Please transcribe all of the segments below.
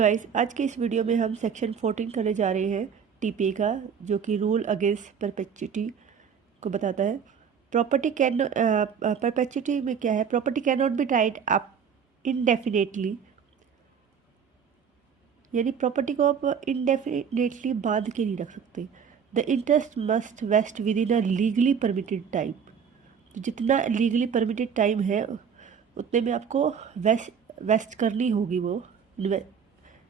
Guys, आज के इस वीडियो में हम सेक्शन 14 करने जा रहे हैं टीपीए का, जो कि रूल अगेंस्ट परपेचुटी को बताता है। प्रॉपर्टी कैन परपेचुटी में क्या है? Property can not be tied up indefinitely, यानी प्रॉपर्टी को आप इनडेफिनेटली बांध के नहीं रख सकते। The interest must vest within a legally permitted time. जितना लीगली परमिटेड टाइम है उतने में आपको वेस्ट करनी होगी, वो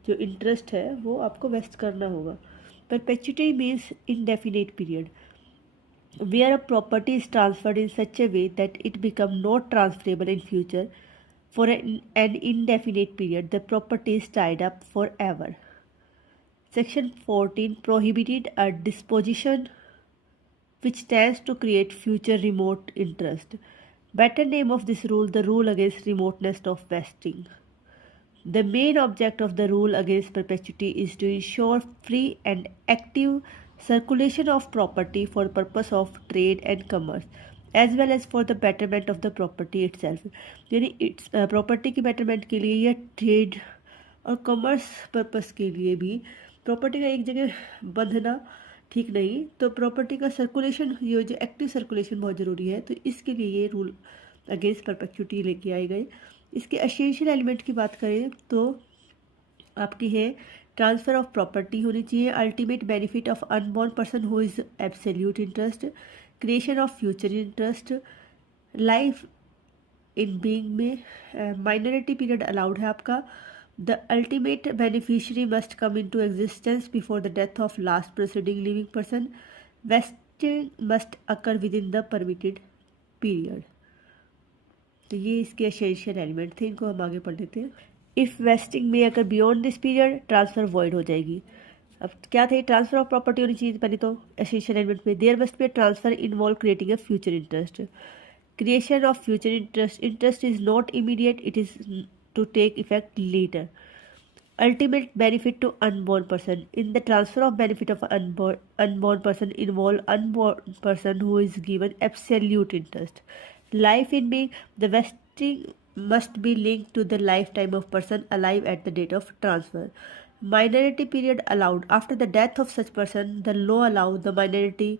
जो इंटरेस्ट है वो आपको वेस्ट करना होगा। Perpetuity means indefinite period where a property is transferred in such a way that it become not transferable in future for an indefinite period. The property is tied up forever. Section 14 prohibited a disposition which tends to create future remote interest. Better name of this rule, the rule against remoteness of vesting. The main object of the rule against perpetuity is to ensure free and active circulation of property for purpose of trade and commerce, as well as for the betterment of the property itself. यानी it's property की betterment के लिए या trade और commerce purpose के लिए भी property का एक जगह बंधना ठीक नहीं। तो प्रॉपर्टी का सर्कुलेशन, ये जो एक्टिव सर्कुलेशन बहुत ज़रूरी है, तो इसके लिए ये रूल अगेंस्ट परपेचुटी लेके आए गए। इसके एसेंशियल एलिमेंट की बात करें तो आपकी है ट्रांसफ़र ऑफ प्रॉपर्टी होनी चाहिए, ultimate benefit of unborn person who is absolute interest, creation of future interest, life in being में माइनॉरिटी पीरियड अलाउड है आपका। The ultimate beneficiary must come into existence before the death of last proceeding living person, vesting must occur within the permitted period. तो ये इसके essential element थे, इनको हम आगे पढ़ लेते हैं। इफ़ वेस्टिंग में अगर beyond this period transfer void हो जाएगी। अब क्या थे? ट्रांसफ़र ऑफ प्रॉपर्टी होनी चाहिए पहले तो एसेंशियल एलिमेंट में। There must be transfer involve creating a future interest, creation of future interest is not immediate, it is to take effect later. Ultimate benefit to unborn person. In the transfer of benefit of unborn person involve unborn person who is given absolute interest. Life in being, the vesting must be linked to the lifetime of person alive at the date of transfer. Minority period allowed. After the death of such person, the law allow the minority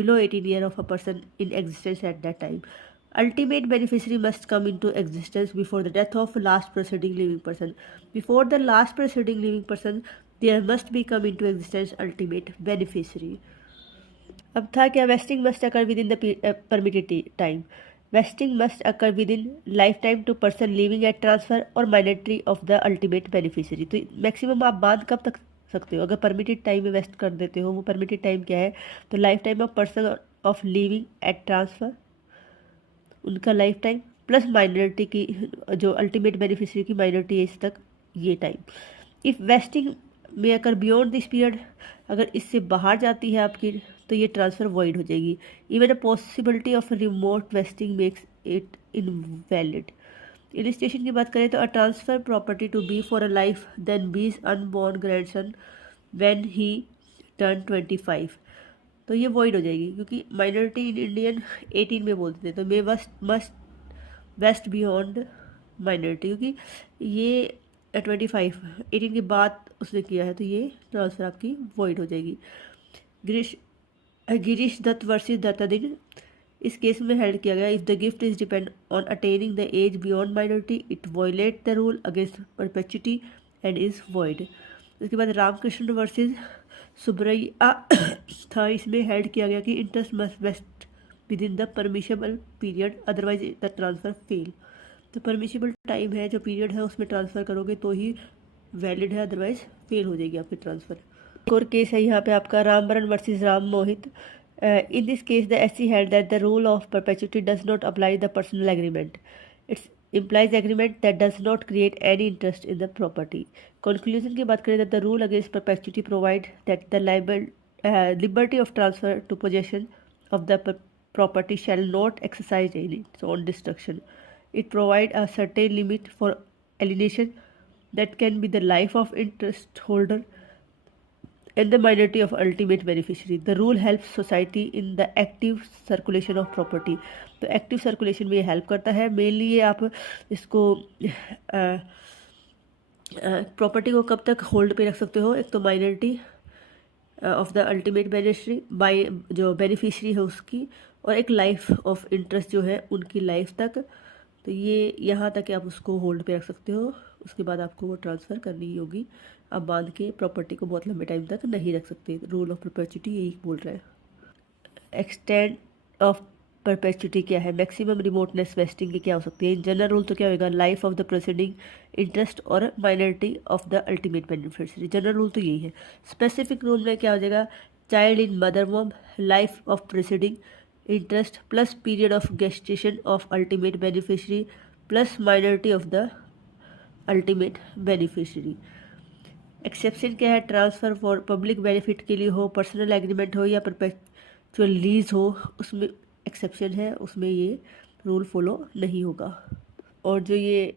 below 18 year of a person in existence at that time. Ultimate beneficiary must come into existence before the death of last preceding living person. Before the last preceding living person, there must be come into existence ultimate beneficiary. अब था क्या? Vesting must occur within the permitted time. Vesting must occur within lifetime two person living at transfer और minority of the ultimate beneficiary. तो maximum आप बांध कब तक सकते हो? अगर परमिटेड टाइम में वेस्ट कर देते हो, वो परमिटेड टाइम क्या है? तो life time of person of living at transfer, उनका लाइफ टाइम प्लस माइनॉरिटी की जो अल्टीमेट बेनिफिशियरी की माइनॉरिटी एज तक, ये टाइम। इफ़ वेस्टिंग में अगर बियॉन्ड दिस पीरियड, अगर इससे बाहर जाती है आपकी, तो ये ट्रांसफ़र वॉइड हो जाएगी। Even a possibility of remote vesting makes it invalid. Illustration की बात करें तो a transfer property to B for a life then B's unborn grandson when he turn 25, तो ये वॉइड हो जाएगी, क्योंकि माइनॉरिटी इन इंडियन 18 में बोलते थे, तो मे मस्ट वेस्ट बियॉन्ड माइनॉरिटी, क्योंकि ये 25 18 के बाद उसने किया है, तो ये ट्रांसफर आपकी वॉइड हो जाएगी। गिरीश दत्त वर्सेस दत्तादिन, इस केस में हेल्ड किया गया, if the gift is depend on attaining the age beyond minority it violate the rule against perpetuity and is void. उसके बाद रामकृष्ण वर्सेस सुब्रैया था, इसमें हेल्ड किया गया कि interest must vest within the permissible period otherwise the transfer fail. तो permissible time है, जो पीरियड है उसमें ट्रांसफ़र करोगे तो ही वैलिड है, अदरवाइज फेल हो जाएगी आपकी ट्रांसफ़र। एक और केस है यहाँ पे आपका Rambaran versus Ram Mohit. In this case the SC held that the rule of perpetuity does not apply the personal agreement, it's implies agreement that does not create any interest in the property. Conclusion की बात करें that the rule against perpetuity provide that the liberty of transfer to possession of the property shall not exercise in its own destruction. It provide a certain limit for alienation that can be the life of interest holder and the minority of ultimate beneficiary. The rule helps society in the active circulation of property. तो active circulation में ये help करता है। Mainly ये आप इसको property को कब तक होल्ड पे रख सकते हो, एक तो minority of the ultimate beneficiary by जो बेनिफिशरी है उसकी, और एक लाइफ ऑफ इंटरेस्ट जो है उनकी लाइफ तक। तो ये यहाँ तक आप उसको होल्ड पे रख सकते हो, उसके बाद आपको वो ट्रांसफ़र करनी ही होगी। आप बांध के प्रॉपर्टी को बहुत लंबे टाइम तक नहीं रख सकते। रूल ऑफ परपेचुइटी यही बोल रहा है। एक्सटेंड ऑफ परपेचुइटी क्या है, मैक्सिमम रिमोटनेस वेस्टिंग की क्या हो सकती है। जनरल रूल तो क्या होगा, life of the proceeding interest और minority of the ultimate beneficiary. General rule तो यही है। स्पेसिफिक रूल में क्या हो जाएगा, child in mother womb, life of proceeding interest plus period of gestation of ultimate beneficiary plus minority of the ultimate beneficiary. Exception क्या है, transfer for public benefit के लिए हो, पर्सनल एग्रीमेंट हो या परपेचुअल लीज हो, उसमें एक्सेप्शन है, उसमें ये रूल फॉलो नहीं होगा। और जो ये